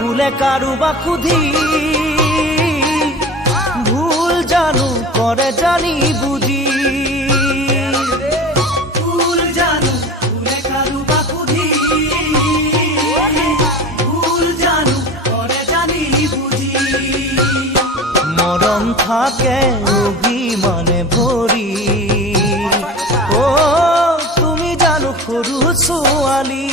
ফুলে কাৰোবাক সুধি ভুল জানো কৰে জানি বুজি ভুল জানো ফুলে কাৰোবাক সুধি ভুল জানো কৰে জানি বুজি মৰম থাকে অভিমানে ভৰি ও তুমি জানো সৰু ছোৱালী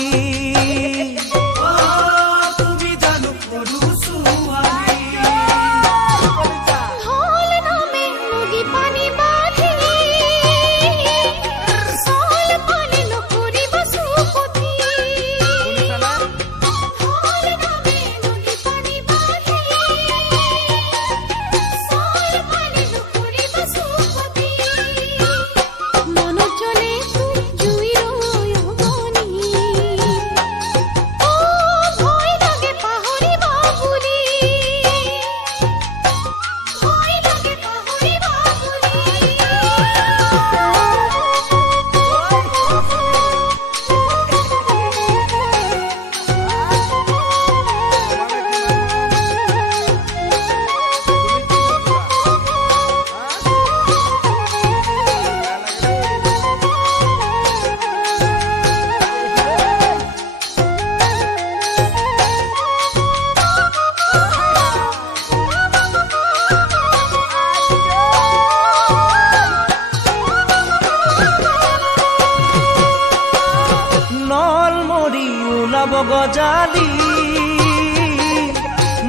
গজালি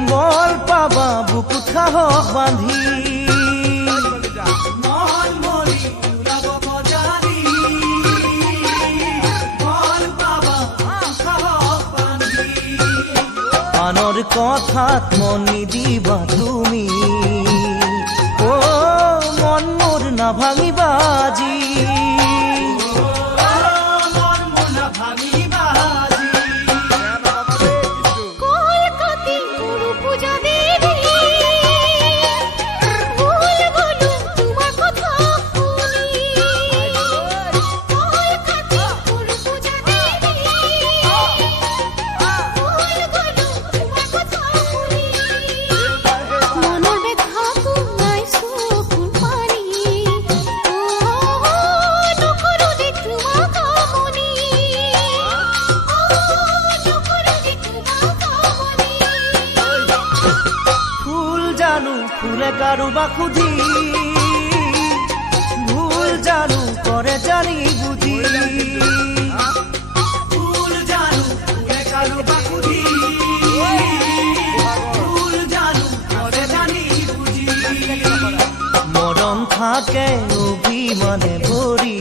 বল পাবা বুকুত সাহস বান্ধি মন মৰি উলাব গজালি বল পাবা সাহস বান্ধি আনৰ কথাত মন নিদিবা তুমি ও মন মোৰ নাভাঙিবা আজি ফুলে কাৰোবাক সুধি ভুল জানো কৰে জানি বুজি ভুল জানো ফুলে কাৰোবাক সুধি ভুল জানো কৰে জানি বুজি মৰম থাকে অভিমানে ভৰি